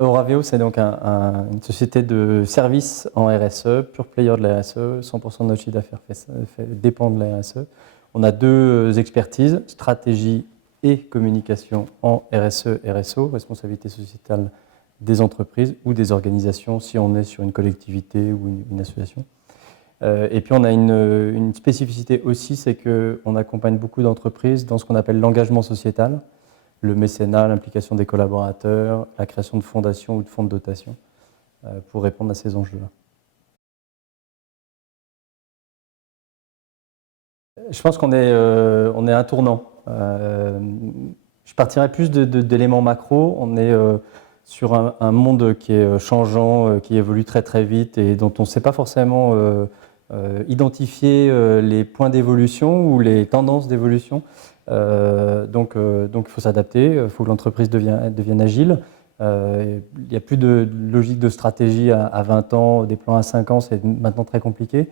Euraveo, c'est donc une société de services en RSE, pure player de la RSE, 100% de notre chiffre d'affaires dépend de la RSE. On a deux expertises, stratégie et communication en RSE, RSO, responsabilité sociétale des entreprises ou des organisations si on est sur une collectivité ou une association. Et puis on a une spécificité aussi, c'est qu'on accompagne beaucoup d'entreprises dans ce qu'on appelle l'engagement sociétal, le mécénat, l'implication des collaborateurs, la création de fondations ou de fonds de dotation pour répondre à ces enjeux-là. Je pense qu'on est à un tournant. Je partirais plus d'éléments macro. On est sur un monde qui est changeant, qui évolue très très vite et dont on ne sait pas forcément identifier les points d'évolution ou les tendances d'évolution. Donc il faut s'adapter, il faut que l'entreprise devienne agile. Il n'y a plus de logique de stratégie à 20 ans, des plans à 5 ans, c'est maintenant très compliqué.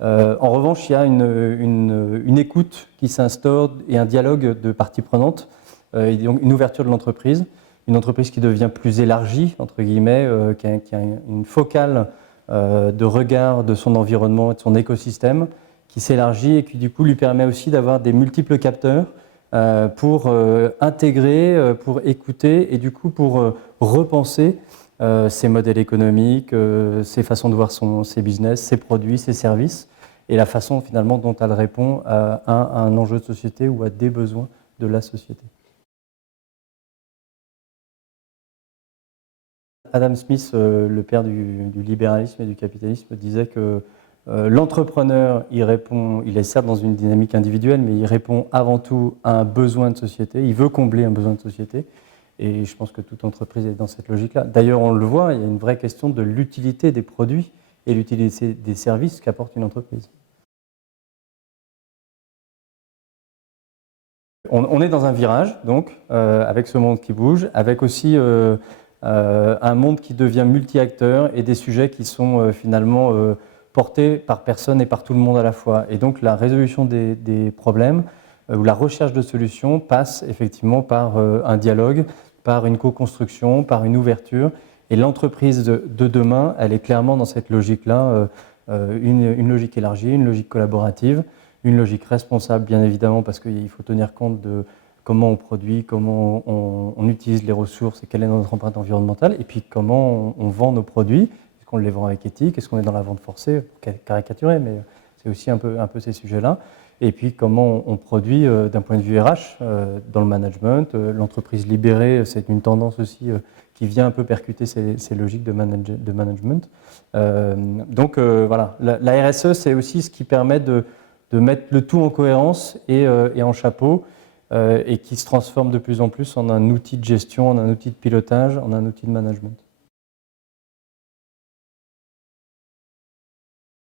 En revanche, il y a une écoute qui s'instaure et un dialogue de parties prenantes, et donc une ouverture de l'entreprise, une entreprise qui devient plus élargie, entre guillemets, qui a une focale de regard de son environnement et de son écosystème, qui s'élargit et qui du coup lui permet aussi d'avoir des multiples capteurs pour intégrer, pour écouter et du coup pour repenser ses modèles économiques, ses façons de voir ses business, ses produits, ses services et la façon finalement dont elle répond à un enjeu de société ou à des besoins de la société. Adam Smith, le père du libéralisme et du capitalisme, disait que l'entrepreneur, il est certes dans une dynamique individuelle, mais il répond avant tout à un besoin de société, il veut combler un besoin de société, et je pense que toute entreprise est dans cette logique-là. D'ailleurs, on le voit, il y a une vraie question de l'utilité des produits et l'utilité des services qu'apporte une entreprise. On est dans un virage, donc, avec ce monde qui bouge, avec aussi un monde qui devient multi-acteurs et des sujets qui sont finalement portés par personne et par tout le monde à la fois. Et donc la résolution des problèmes ou la recherche de solutions passe effectivement par un dialogue, par une co-construction, par une ouverture. Et l'entreprise de demain, elle est clairement dans cette logique-là, une logique élargie, une logique collaborative, une logique responsable bien évidemment parce qu'il faut tenir compte de comment on produit, comment on utilise les ressources et quelle est notre empreinte environnementale, et puis comment on vend nos produits, est-ce qu'on les vend avec éthique, est-ce qu'on est dans la vente forcée, caricaturé, mais c'est aussi un peu ces sujets-là, et puis comment on produit d'un point de vue RH, dans le management, l'entreprise libérée, c'est une tendance aussi qui vient un peu percuter ces logiques de management. Donc voilà, la RSE, c'est aussi ce qui permet de mettre le tout en cohérence et en chapeau, et qui se transforme de plus en plus en un outil de gestion, en un outil de pilotage, en un outil de management.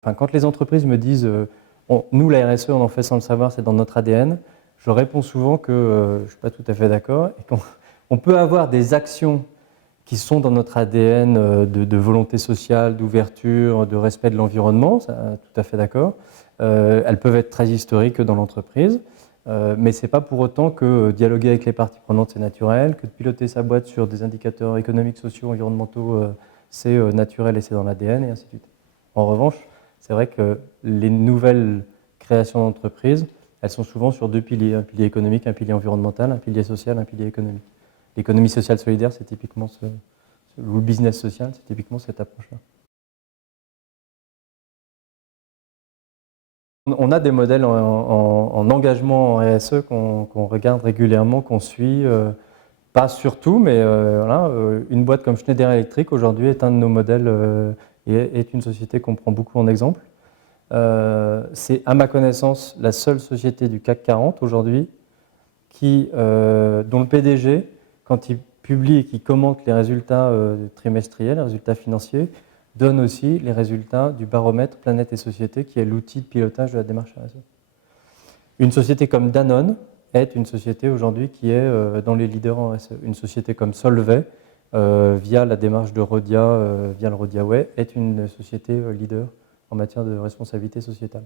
Enfin, quand les entreprises me disent nous, la RSE, on en fait sans le savoir, c'est dans notre ADN, je réponds souvent que je ne suis pas tout à fait d'accord et qu'on peut avoir des actions qui sont dans notre ADN de volonté sociale, d'ouverture, de respect de l'environnement, tout à fait d'accord. Elles peuvent être très historiques dans l'entreprise. Mais ce n'est pas pour autant que dialoguer avec les parties prenantes, c'est naturel, que de piloter sa boîte sur des indicateurs économiques, sociaux, environnementaux, c'est naturel et c'est dans l'ADN, et ainsi de suite. En revanche, c'est vrai que les nouvelles créations d'entreprises, elles sont souvent sur deux piliers, un pilier économique, un pilier environnemental, un pilier social, un pilier économique. L'économie sociale solidaire, c'est typiquement ou le business social, c'est typiquement cette approche-là. On a des modèles en engagement en RSE qu'on regarde régulièrement, qu'on suit, pas surtout, mais voilà, une boîte comme Schneider Electric aujourd'hui est un de nos modèles et est une société qu'on prend beaucoup en exemple. C'est à ma connaissance la seule société du CAC 40 aujourd'hui dont le PDG, quand il publie et qui commente les résultats trimestriels, les résultats financiers, donne aussi les résultats du baromètre Planète et Société, qui est l'outil de pilotage de la démarche RSE. Une société comme Danone est une société aujourd'hui qui est dans les leaders en RSE. Une société comme Solvay, via la démarche de Rhodia, via le Rhodia Way, est une société leader en matière de responsabilité sociétale.